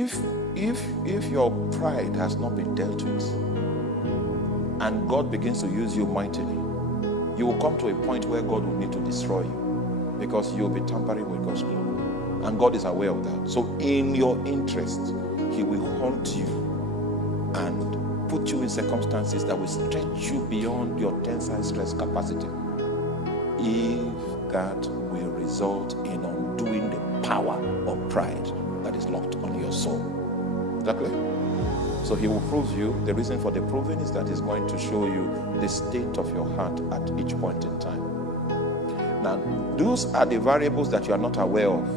If your pride has not been dealt with, and God begins to use you mightily, you will come to a point where God will need to destroy you, because you'll be tampering with God's glory, and God is aware of that. So in your interest, He will haunt you and put you in circumstances that will stretch you beyond your tensile stress capacity, if that will result in undoing the power of pride that is locked on your soul. Is that clear? So He will prove you. The reason for the proving is that He's going to show you the state of your heart at each point in time. Now, those are the variables that you are not aware of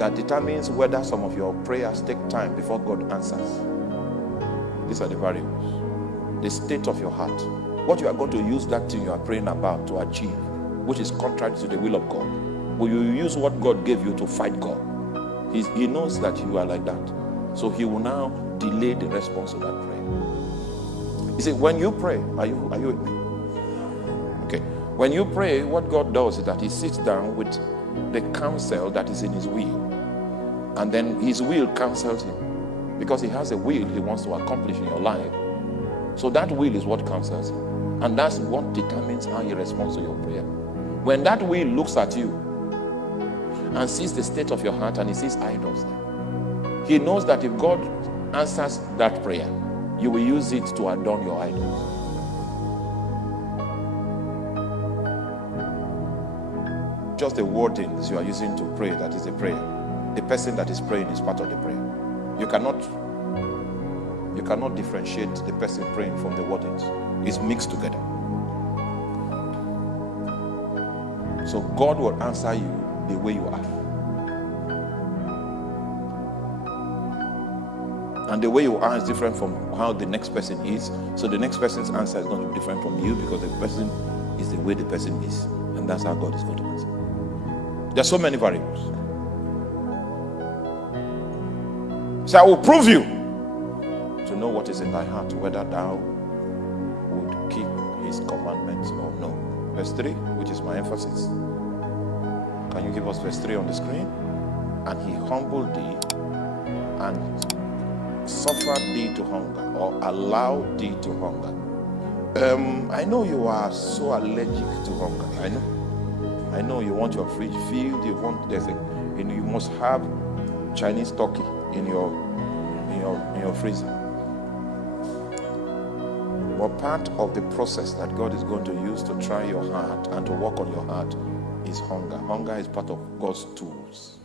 that determines whether some of your prayers take time before God answers. These are the variables. The state of your heart. What you are going to use that thing you are praying about to achieve, which is contrary to the will of God. Will you use what God gave you to fight God? He knows that you are like that. So He will now delay the response to that prayer. You see, when you pray, are you with me? Okay. When you pray, what God does is that He sits down with the counsel that is in His will. And then His will counsels Him. Because He has a will He wants to accomplish in your life. So that will is what counsels Him. And that's what determines how He responds to your prayer. When that will looks at you and sees the state of your heart and He sees idols there, He knows that if God answers that prayer, you will use it to adorn your idols. Just the wordings you are using to pray, that is a prayer. The person that is praying is part of the prayer. You cannot differentiate the person praying from the wordings. It's mixed together. So God will answer you the way you are. And the way you are is different from how the next person is. So the next person's answer is going to be different from you, because the person is the way the person is. And that's how God is going to answer. There are so many variables. So I will prove you to know what is in thy heart, whether thou would keep His commandments or no. Verse 3, which is my emphasis. Can you give us verse 3 on the screen? And He humbled thee and suffered thee to hunger, or allowed thee to hunger. I know you are so allergic to hunger. I know you want your fridge filled. You want you must have Chinese turkey in your freezer. But part of the process that God is going to use to try your heart and to work on your heart is hunger. Hunger is part of God's tools.